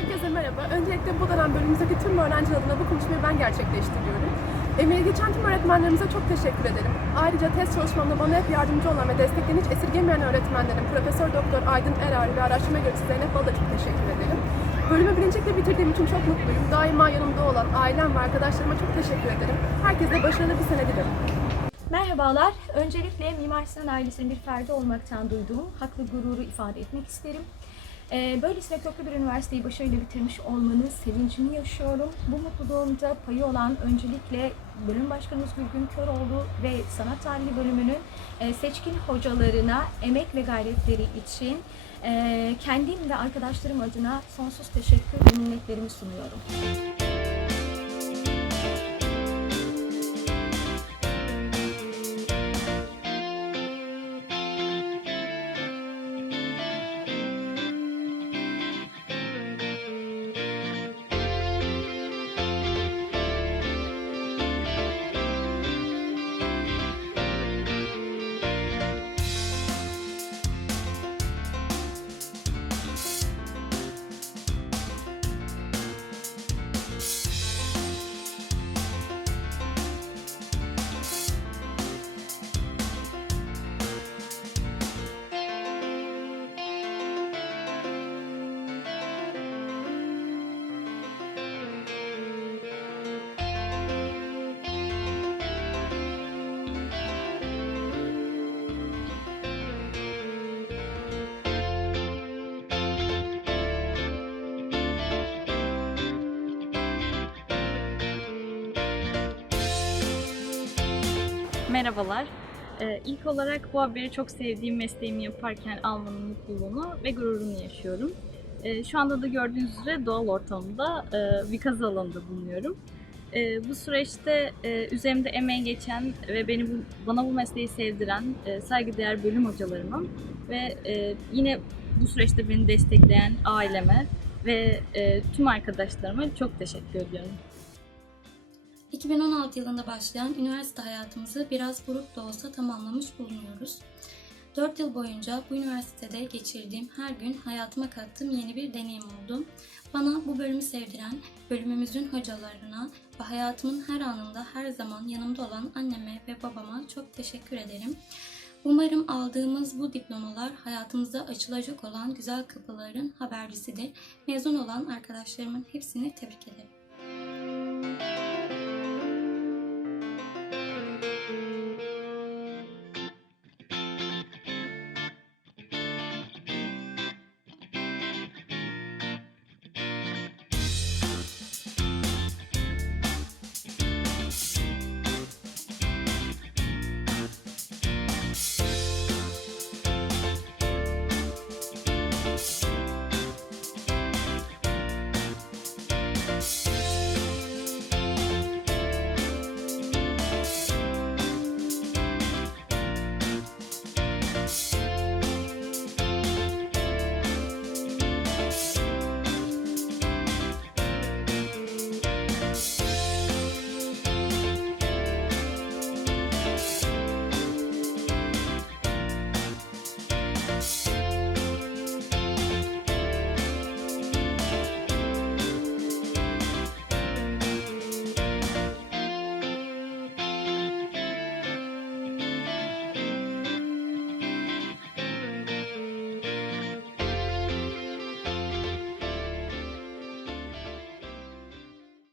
Herkese merhaba. Öncelikle bu dönem bölümümüzdeki tüm öğrenci adına bu konuşmayı ben gerçekleştiriyorum. Emeği geçen tüm öğretmenlerimize çok teşekkür ederim. Ayrıca test çalışmamda bana hep yardımcı olan ve desteklerini hiç esirgemeyen öğretmenlerim Profesör Doktor Aydın Erar ve araştırma görevlisi Zeynep Bal'a çok teşekkür ederim. Bölümü birincilikle bitirdiğim için çok mutluyum. Daima yanımda olan ailem ve arkadaşlarıma çok teşekkür ederim. Herkese başarılı bir sene dilerim. Merhabalar. Öncelikle Mimar Sinan ailesinin bir ferdi olmaktan duyduğum haklı gururu ifade etmek isterim. Ee, Böylesine köklü bir üniversiteyi başarıyla bitirmiş olmanın sevincini yaşıyorum. Bu mutluluğumda payı olan öncelikle bölüm başkanımız Gülgün Köroğlu ve sanat tarihi bölümünün e, seçkin hocalarına emek ve gayretleri için e, kendim ve arkadaşlarım adına sonsuz teşekkür ve minnetlerimi sunuyorum. Merhabalar. Ee, ilk olarak bu haberi çok sevdiğim mesleğimi yaparken almanın mutluluğunu ve gururunu yaşıyorum. Ee, şu anda da gördüğünüz üzere doğal ortamda e, bir kazı alanında bulunuyorum. Ee, bu süreçte e, üzerimde emeği geçen ve beni bu, bana bu mesleği sevdiren e, saygıdeğer bölüm hocalarıma ve e, yine bu süreçte beni destekleyen aileme ve e, tüm arkadaşlarıma çok teşekkür ediyorum. 2016 yılında başlayan üniversite hayatımızı biraz buruk da olsa tamamlamış bulunuyoruz. 4 yıl boyunca bu üniversitede geçirdiğim her gün hayatıma kattığım yeni bir deneyim oldu. Bana bu bölümü sevdiren bölümümüzün hocalarına ve hayatımın her anında her zaman yanımda olan anneme ve babama çok teşekkür ederim. Umarım aldığımız bu diplomalar hayatımızda açılacak olan güzel kapıların habercisidir. Mezun olan arkadaşlarımın hepsini tebrik ederim.